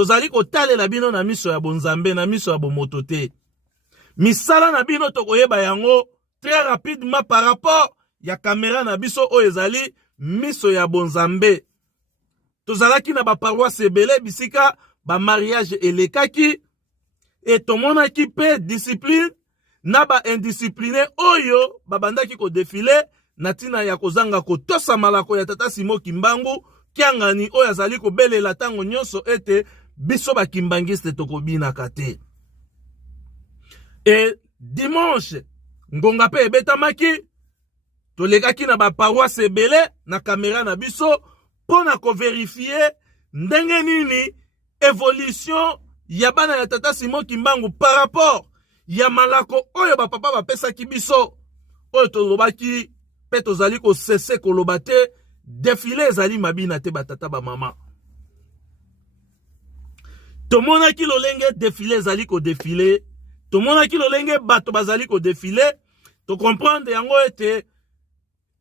tozali kotalela bino na miso ya bonzambe na miso ya bomoto te. Misala na bino tokoyeba yango très rapidement par rapport ya caméra na biso oyo ezali miso ya bonzambe. Tozalaki na ba paroisse ebele bisika ba mariage elekaki et tomonaki pe discipline na ba indiscipliné oyo babandaki ko défiler na tina ya kozanga kotosa malako ya tata Simon Kimbangu kiangani oyo azali kobelela tango nyonso ete biso ba kimbangiste tokobinaka te. Et dimanche ngonga pe ebetamaki tolekaki na ba paroisse ebele na caméra na biso pona ko vérifier ndenge nini évolution ya bana ya tata Simon Kimbangu par rapport ya malako oyo ba papa ba pesaki biso oyo tolobaki pe tozali ko cesse koloba te défilé ezali mabina te batata ba mama. Tomonaki lolenge défilé ezali ko défilé, tomonaki lolenge bato bazali ko défilé, to comprendre yango ete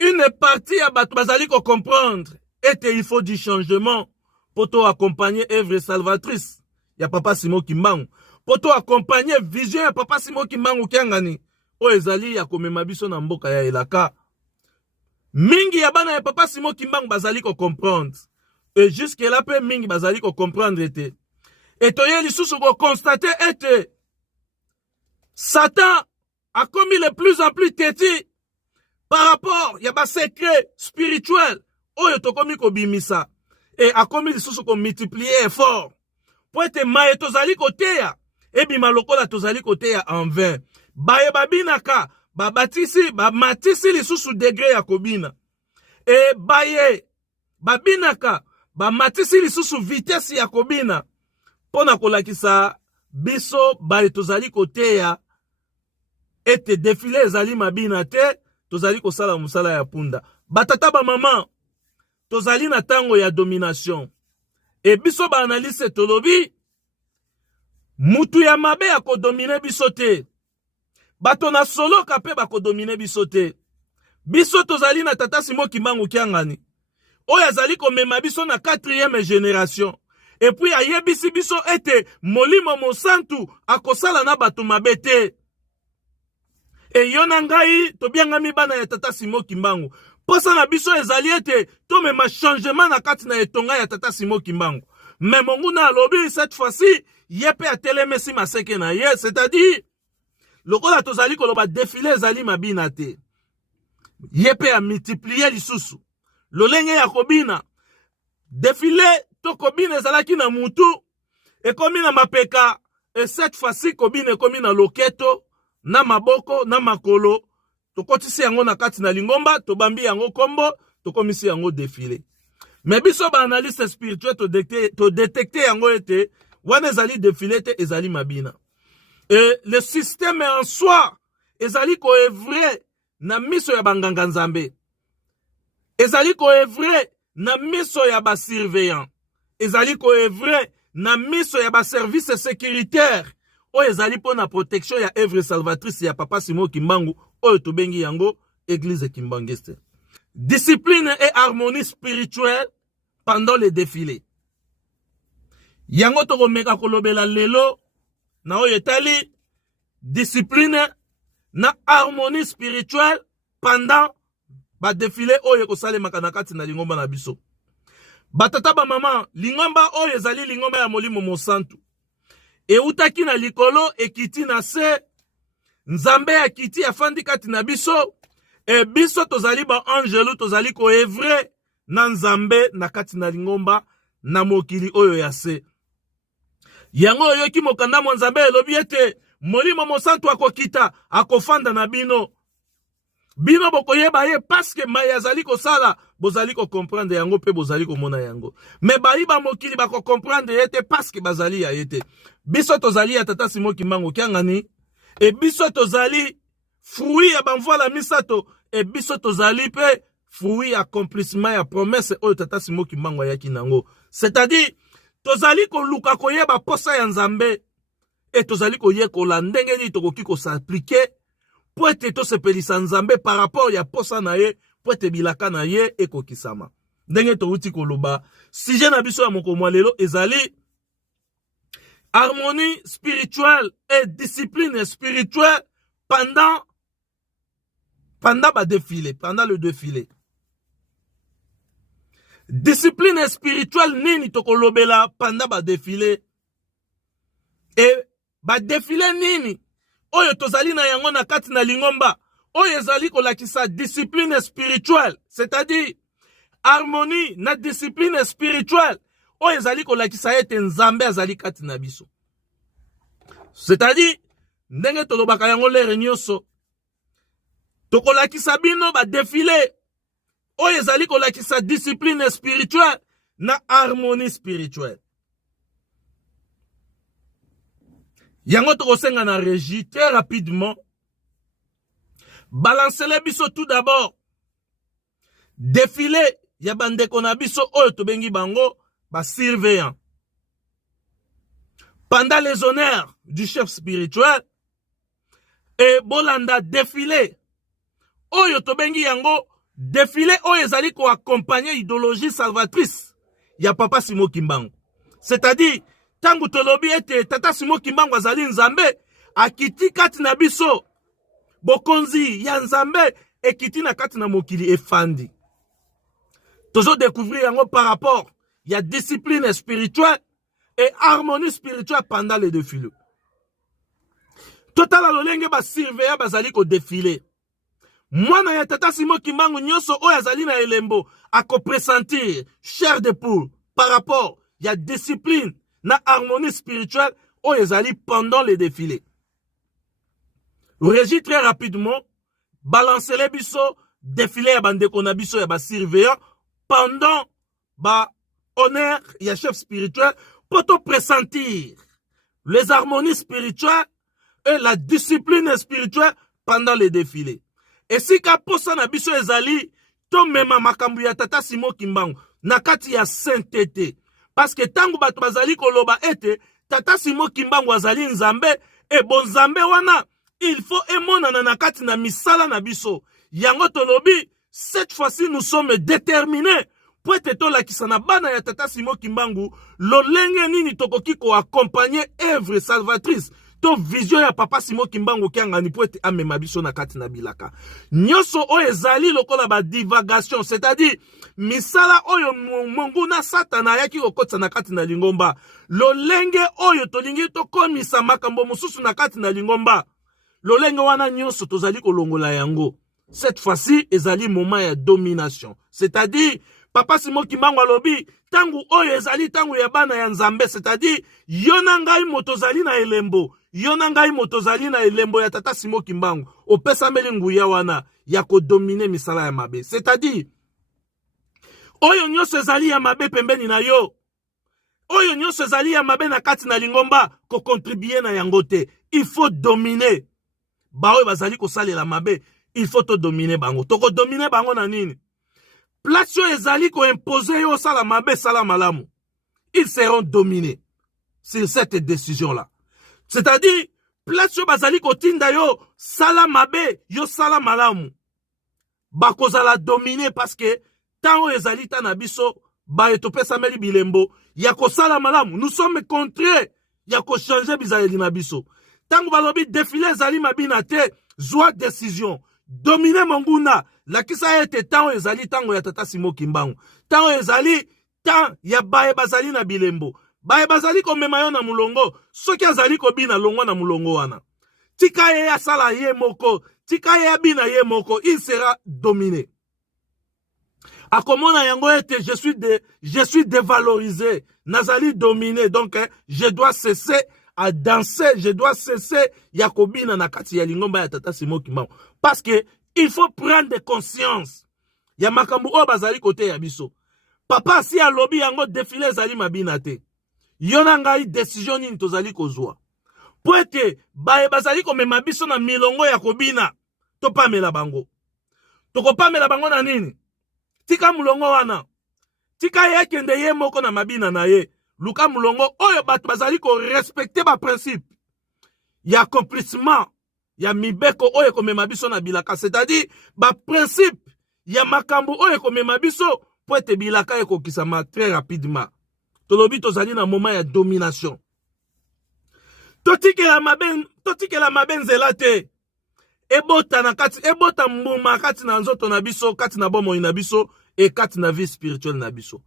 une partie ya bato bazali ko comprendre ete il faut du changement pour to accompagner œuvre salvatrice ya papa Simon Kimbangu, pour to accompagner vision ya papa Simon Kimbangu kiangani o ezali ya komema biso na mboka ya elaka. Mingi ya bana ya papa Simon Kimbangu bazali ko comprendre et jusque là pe mingi bazali ko comprendre ete et toye lisusu ko constater ete Satan a commis de plus en plus têtu par rapport ya ba secret spirituel oyo tokomi ko bimisa et a commis lisusu ko multiplier effort pour ete maye tozali koteya ebima lokola tozali koteya en vain. Baye babinaka babatisi bamatisi lisusu degré ya kobina e baye babinaka bamatisi lisusu vitesse ya kobina pona kolakisa biso baye tozali koteya ete défilé ezali mabina te tozali kosala musala ya punda. Batata ba mama tozali na tango ya domination e biso ba analyse tolobi mutu ya mabe ya kodomine biso te, bato na soloka pe bakodomine biso te. Biso tozali na tata Simon Kimbangu kiangani oyo azali komema biso na 4e génération et puis ayebisi biso ete molimo mosantu akosala na bato mabe te. E yona ngai tobiangami bana ya tata Simon Kimbangu posa na biso ezali ete tomema changement na kati na etonga ya tata Simon Kimbangu. Mais monguna alobi cette fois-ci yepe atelemesi maseke na ye, c'est-à-dire lokola tozali koloba défilé ezali mabina te yepe a multiplier lisusu lolenge ya kobina défilé to kobina ezalaki na mutu ekomi na mapeka et cette fois-ci kobina ekomi na loketo na maboko na makolo tokotisi yango na kati na lingomba tobambi yango kombo tokomisi yango défilé. Mais biso ba analyste spirituel to détecter yango ete wana ezali défilé te ezali mabina. Et le système en soi ezali ko evre na miso ya banganga nzambe, ezali ko evre na miso ya ba surveillant, ezali ko evre na miso ya ba service sécuritaire oyo ezali pona protection ya œuvre salvatrice ya papa Simon Kimbangu oyo tobengi yango église kimbangiste. Discipline et harmonie spirituelle pendant les défilés. Yango tokomeka kolobela lelo na oyo etali discipline na harmonie spirituelle pendant ba défilé oyo kosalemaka na kati na lingomba na biso. Batata ba mama, lingomba oyo ezali lingomba ya molimo mosantu eutaki na likolo ekiti na se, nzambe ya kiti afandi kati na biso e biso tozali ba angelu tozali ko evre na nzambe na kati na lingomba na mokili oyo ya se. Yango oyo ki mokanda mo nzambe elobi ete molimo mosantu akokita akofanda na bino. Bino bokoyeba ye paske maye azali kosala bozali ko comprendre yango pe bozali komona yango. Me bayiba mokili bako comprendre yete paske bazali ya yete. Biso tozali ya tata Simon Kimbangu kiangani e biso tozali fruit ya banvola misato e biso tozali pe fruit accomplissement ya promesse oyo tata Simon Kimbangu ayaki nango. C'est-à-dire tozali ko luka koyeba posa ya nzambe e tozali ko yekola ndenge ni tokoki ko s'appliquer po ete to sepelisa nzambe par rapport ya posa na ye po ete bilaka na ye ekokisama. Ndenge touti koloba sujet na biso ya mokomwa lelo ezali harmonie spirituelle et discipline spirituelle pendant le défilé. Discipline spirituelle nini tokolobela pendant ba défilé. Et ba défilé nini oyo tozali na yango na kati na lingomba oyo ezali kolakisa discipline spirituelle, c'est-à-dire harmonie na discipline spirituelle oyo ezali kolakisa ete nzambe azali kati na biso. C'est-à-dire ndenge tolobaka yango lere nyonso tokolakisa bino ba défilé oyo ezali kolakisa discipline spirituelle na harmonie spirituelle. Yango tokosenga na régie très rapidement. Balancez-les biso tout d'abord. Défilé ya bandeko na biso oyo tobengi bango ba surveillant. Pendant les honneurs du chef spirituel et bolanda défilé oyo tobengi yango défilé oyo ezali ko accompagner idéologie salvatrice ya Papa Simon Kimbangu. C'est-à-dire tangu tolobi ete Tata Simon Kimbangu azali nzambe akiti kati na biso bokonzi ya nzambe ekiti na kati na mokili efandi. Tozo découvrir yango par rapport ya discipline spirituelle et harmonie spirituelle pendant le défilé. Total lolenge ba surveiller bazali ko défilé. Mwana ya Tata Simon Kimbangu nyonso oyo azali na elembo ako pressentir chair de poule par rapport ya discipline na harmonie spirituelle oyo ezali pendant le défilé. Régie très rapidement, balancez les biso défilé ya bandeko na biso ya ba surveillant pendant ba honneur ya chef spirituel pour te pressentir les harmonies spirituelles et la discipline spirituelle pendant le défilé. Et si ka posa na biso ezali to mema makambu ya Tata Simon Kimbangu na kati ya sainteté, parce que tangu bato bazali koloba ete Tata Simon Kimbangu azali nzambe e bon nzambe wana il faut emonana na kati na misala na biso. Yango tolobi cette fois-ci nous sommes déterminés pour être tolakisa na bana ya Tata Simon Kimbangu lolenge nini tokoki ko accompagner œuvre salvatrice to vision ya Papa Simon Kimbangu kiangani pour être amema biso na kati na bilaka. Nyoso oyo ezali lokola ba divagation, c'est-à-dire misala oyo mongu na satana yaki kokotsa na kati na lingomba. Lolenge oyo tolingi tokomisa makambo mosusu na kati na lingomba. Lolenge wana nyoso tozali kolongola yango. Cette fois-ci ezali moment ya domination. C'est-à-dire Papa Simon Kimbangu alobi tangu oyo ezali tangu ya bana ya nzambe, c'est-à-dire yona ngai motozali na elembo. Yona ngai motozali na elembo ya Tata Simon Kimbangu. Opesa meli nguya wana ya ko dominer misala ya mabe. C'est-à-dire oyo nyoso ezali ya mabe pembeni na yo. Oyo nyoso ezali ya mabe na kati na lingomba ko contribuer na yango te. Il faut dominer. Ba oyo bazali ko salela mabe, il faut to dominer bango. Toko dominer bango na nini? Place yo ezali ko imposer yo sala mabe sala malamu. Ils seront dominés sur cette décision-là. C'est-à-dire, place yo bazali ko tinda yo sala mabe, yo sala malamu. Bakozala dominer parce que tango ezali tanabiso ba etopesa meli bilembo ya ko sala malamu. Nous sommes contraints ya ko changer bizali na biso. Tango balobi défilé ezali mabina te, zwa décision. Dominer monguna, la kisa ete tango ezali tango ya Tata Simon Kimbangu. Tango ezali tan ya bae bazali na bilembo. Bae bazali ko memayo na mulongo, soki azali ko bina longwa na mulongo wana. Tika ye ya sala ye moko, tika ye ya bina ye moko, il sera dominé. Akomona yango ete je suis dévalorisé, nazali dominé, donc je dois cesser à danser, je dois cesser yakobina na kati ya lingomba ya Tata Simon Kimbangu. Parce que il faut prendre conscience. Ya makambu o bazali kote ya biso. Papa si a lobby yango défilé zali mabina te. Yona ngai décision nini tozali kozwa. Po ete bae bazali komema biso na milongo ya kobina. To pamela bango. Toko pamela bango na nini? Tika mulongo wana. Tika ye kende ye moko na mabina na ye. Luka mulongo oyo bato bazali ko respecter ba principe. Ya accomplissement ya mibeko oyo komema biso na bilaka, c'est-à-dire ba principe ya makambo oyo komema biso po ete bilaka ekokisama très rapidement. Tolobi tozali na moment ya domination. totikela mabe nzela te. Ebota na kati, ebota mbuma kati na nzoto na biso, kati na bomoi na biso, et kati na vie spirituelle na biso.